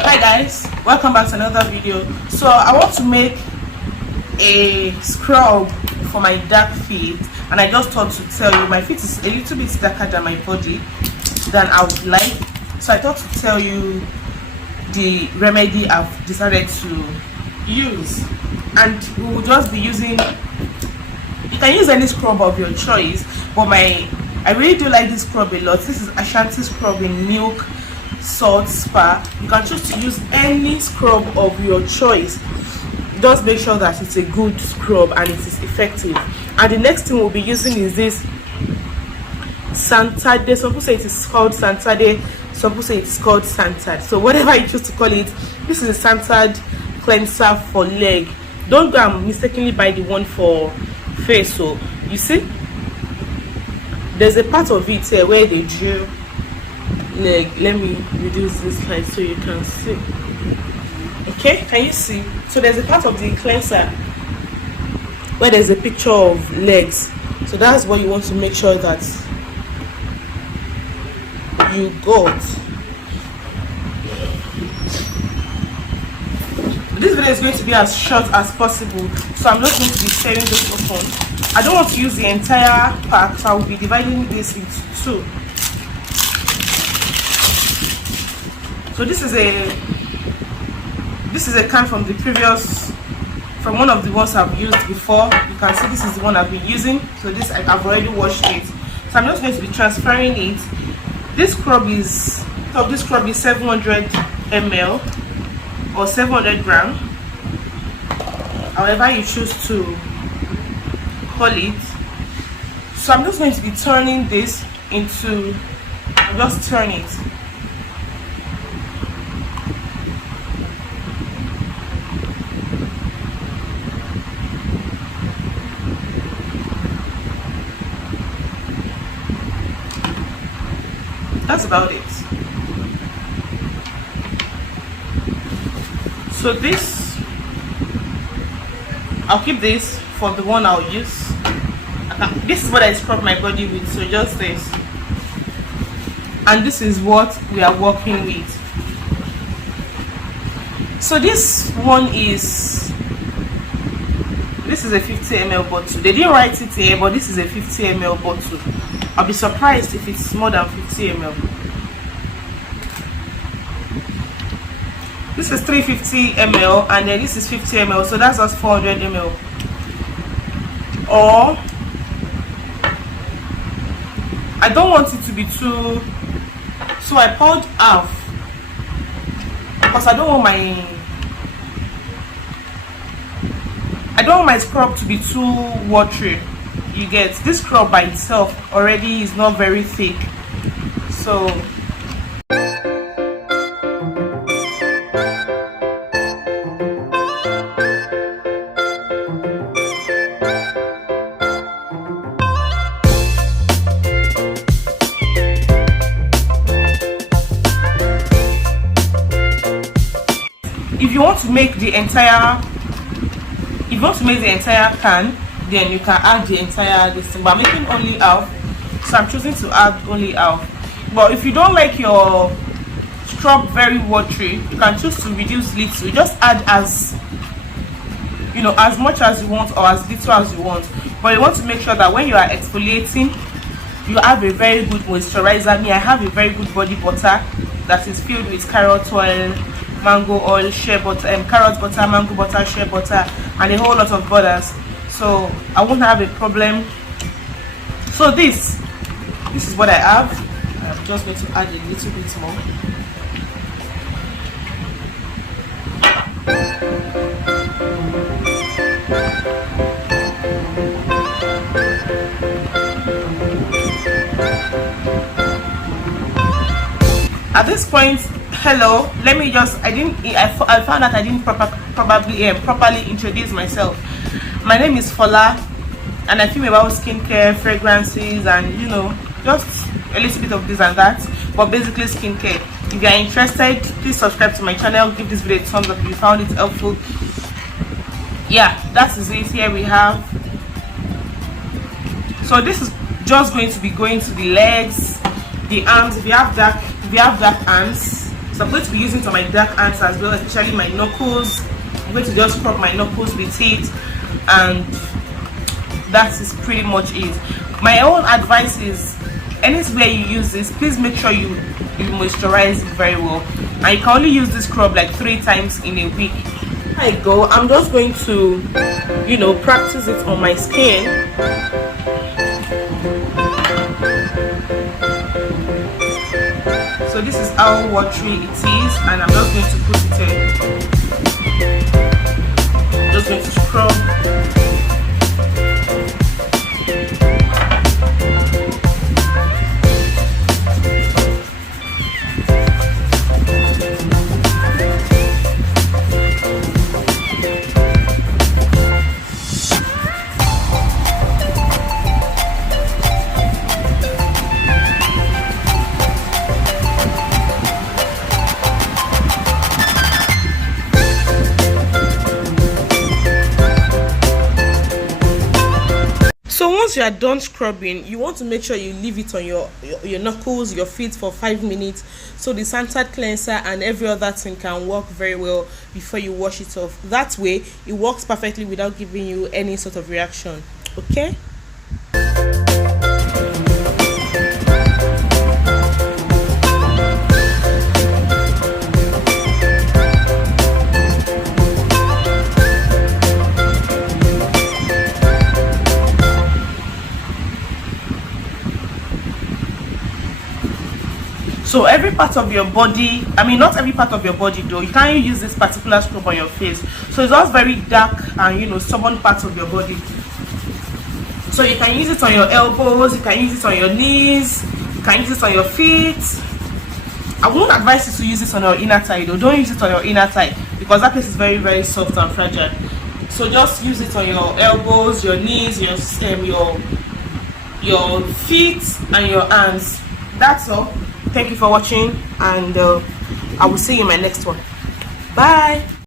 Hi guys, welcome back to another video. So I want to make a scrub for my dark feet, and I just thought to tell you my feet is a little bit darker than my body than I would like, so I thought to tell you the remedy I've decided to use. And we will just be using, you can use any scrub of your choice, but I really do like this scrub a lot. This is Ashanti scrub in milk salt spa. You can choose to use any scrub of your choice. Just make sure that it's a good scrub and it is effective. And the next thing we'll be using is this Santade. Some people say it is called Santade, some people say it's called Santad. So whatever you choose to call it, this is a Santad cleanser for leg. Don't go and mistakenly buy the one for face. So you see, there's a part of it here where they drew leg. Let me reduce this light so you can see. Okay, can you see? So there's a part of the cleanser where there's a picture of legs. So that's what you want to make sure that you got. This video is going to be as short as possible, so I'm just going to be sharing this open. I don't want to use the entire pack, so I will be dividing this into two. So this is a can from from one of the ones I've used before. You can see this is the one I've been using. So this I've already washed it. So I'm just going to be transferring it. This scrub is 700 ml or 700 gram, however you choose to call it. So I'm just going to be turning this into, just turn it. That's about it. So this, I'll keep this for the one I'll use. This is what I scrub my body with, so just this. And this is what we are working with. So this one is a 50 ml bottle. They didn't write it here, but this is a 50 ml bottle. I'll be surprised if it's more than 50 ml. This is 350 ml, and then this is 50 ml, so that's just 400 ml. Or I don't want it to be too, so I poured half because I don't want my scrub to be too watery. You get, this scrub by itself already is not very thick, so if you want to make the entire can, then you can add the entire this thing. But I'm making only half, so I'm choosing to add only half. But if you don't like your scrub very watery, you can choose to reduce little. You just add as much as you want or as little as you want. But you want to make sure that when you are exfoliating, you have a very good moisturizer. I have a very good body butter that is filled with carrot oil, mango oil, shea butter, carrot butter, mango butter, shea butter, and a whole lot of butters. So I won't have a problem. So this is what I have. I'm just going to add a little bit more. At this point, hello, let me just, I found that I didn't properly introduce myself. My name is Fola, and I film about skincare, fragrances, and just a little bit of this and that, but basically skincare. If you are interested, please subscribe to my channel, give this video a thumbs up if you found it helpful. Yeah, that is it. Here we have, so this is just going to be going to the legs, the arms. If you have dark arms, So I'm going to be using it on my dark hands as well, especially my knuckles. I'm going to just scrub my knuckles with it, and that is pretty much it. My own advice is, anywhere you use this, please make sure you moisturize it very well, and you can only use this scrub like 3 times in a week. There I go. I'm just going to, practice it on my skin. So this is how watery it is, and I'm just going to put it in. Just going to scrub. So once you are done scrubbing, you want to make sure you leave it on your knuckles, your feet for 5 minutes, so the scented cleanser and every other thing can work very well before you wash it off. That way it works perfectly without giving you any sort of reaction. Okay. So every part of your body, not every part of your body though, you can't use this particular scrub on your face. So it's all very dark and stubborn parts of your body. So you can use it on your elbows, you can use it on your knees, you can use it on your feet. I won't advise you to use it on your inner thigh though. Don't use it on your inner thigh, because that place is very, very soft and fragile. So just use it on your elbows, your knees, your feet and your hands. That's all. Thank you for watching, and I will see you in my next one. Bye.